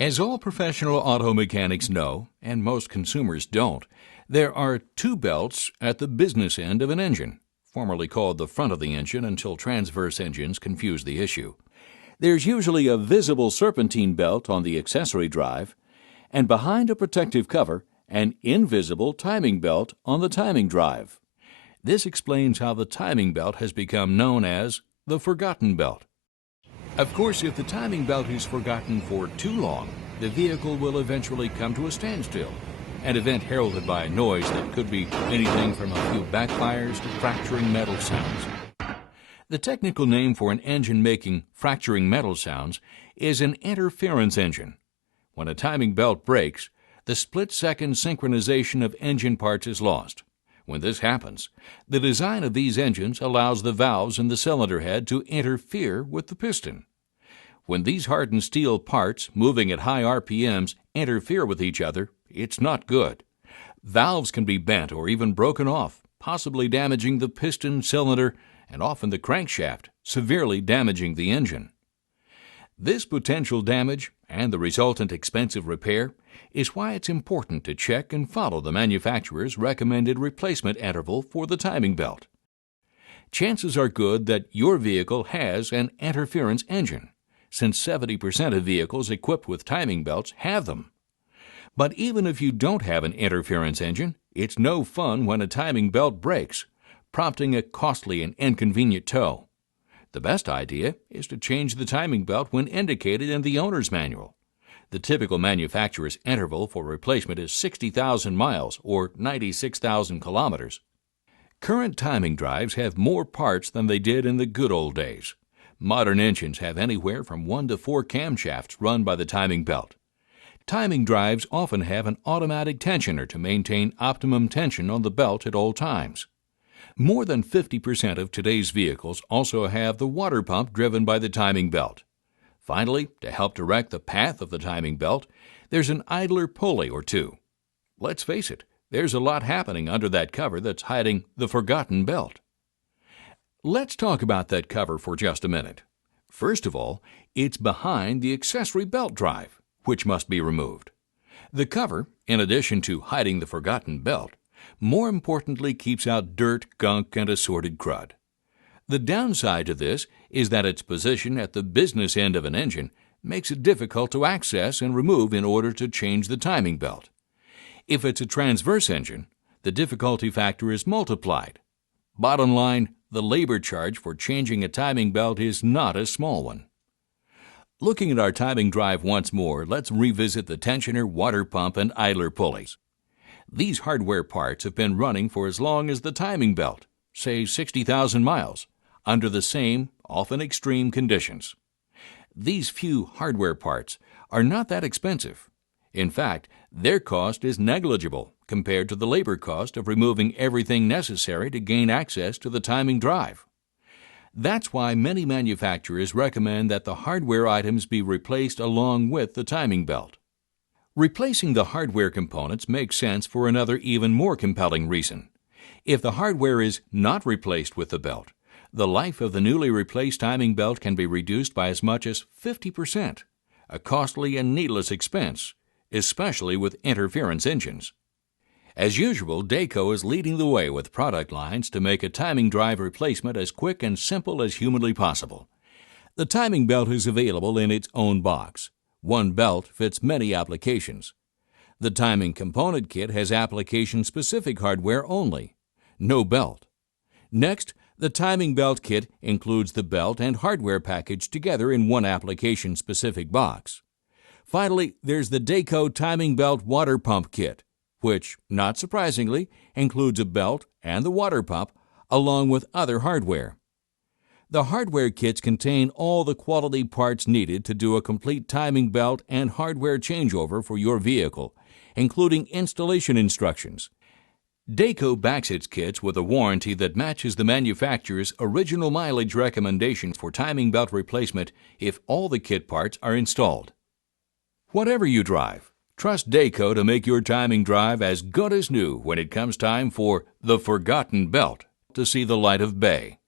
As all professional auto mechanics know, and most consumers don't, there are two belts at the business end of an engine, formerly called the front of the engine until transverse engines confused the issue. There's usually a visible serpentine belt on the accessory drive, and behind a protective cover, an invisible timing belt on the timing drive. This explains how the timing belt has become known as the forgotten belt. Of course, if the timing belt is forgotten for too long, the vehicle will eventually come to a standstill, an event heralded by a noise that could be anything from a few backfires to fracturing metal sounds. The technical name for an engine making fracturing metal sounds is an interference engine. When a timing belt breaks, the split-second synchronization of engine parts is lost. When this happens, the design of these engines allows the valves in the cylinder head to interfere with the piston. When these hardened steel parts, moving at high RPMs, interfere with each other, it's not good. Valves can be bent or even broken off, possibly damaging the piston, cylinder, and often the crankshaft, severely damaging the engine. This potential damage and the resultant expensive repair is why it's important to check and follow the manufacturer's recommended replacement interval for the timing belt. Chances are good that your vehicle has an interference engine, since 70% of vehicles equipped with timing belts have them. But even if you don't have an interference engine, it's no fun when a timing belt breaks, prompting a costly and inconvenient tow. The best idea is to change the timing belt when indicated in the owner's manual. The typical manufacturer's interval for replacement is 60,000 miles or 96,000 kilometers. Current timing drives have more parts than they did in the good old days. Modern engines have anywhere from 1 to 4 camshafts run by the timing belt. Timing drives often have an automatic tensioner to maintain optimum tension on the belt at all times. More than 50% of today's vehicles also have the water pump driven by the timing belt. Finally, to help direct the path of the timing belt, there's an idler pulley or two. Let's face it, there's a lot happening under that cover that's hiding the forgotten belt. Let's talk about that cover for just a minute. First of all, it's behind the accessory belt drive, which must be removed. The cover, in addition to hiding the forgotten belt, more importantly keeps out dirt, gunk, and assorted crud. The downside to this is that its position at the business end of an engine makes it difficult to access and remove in order to change the timing belt. If it's a transverse engine, the difficulty factor is multiplied. Bottom line, the labor charge for changing a timing belt is not a small one. Looking at our timing drive once more, let's revisit the tensioner, water pump, and idler pulleys. These hardware parts have been running for as long as the timing belt, say 60,000 miles, under the same, often extreme conditions. These few hardware parts are not that expensive. In fact, their cost is negligible compared to the labor cost of removing everything necessary to gain access to the timing drive. That's why many manufacturers recommend that the hardware items be replaced along with the timing belt. Replacing the hardware components makes sense for another even more compelling reason. If the hardware is not replaced with the belt, the life of the newly replaced timing belt can be reduced by as much as 50%, a costly and needless expense, especially with interference engines. As usual, Dayco is leading the way with product lines to make a timing drive replacement as quick and simple as humanly possible. The timing belt is available in its own box. One belt fits many applications. The timing component kit has application-specific hardware only. No belt. Next, the timing belt kit includes the belt and hardware package together in one application-specific box. Finally, there's the Dayco timing belt water pump kit, which, not surprisingly, includes a belt and the water pump, along with other hardware. The hardware kits contain all the quality parts needed to do a complete timing belt and hardware changeover for your vehicle, including installation instructions. Dayco backs its kits with a warranty that matches the manufacturer's original mileage recommendations for timing belt replacement if all the kit parts are installed. Whatever you drive, trust Dayco to make your timing drive as good as new when it comes time for the forgotten belt to see the light of day.